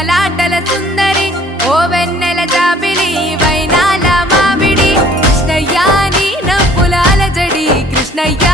ప్రేమలాటల సుందరి ఓ వెన్నెల జాబిలి వైనాల మామిడి కృష్ణయ్య నీ నవ్వులాల జడి కృష్ణయ్య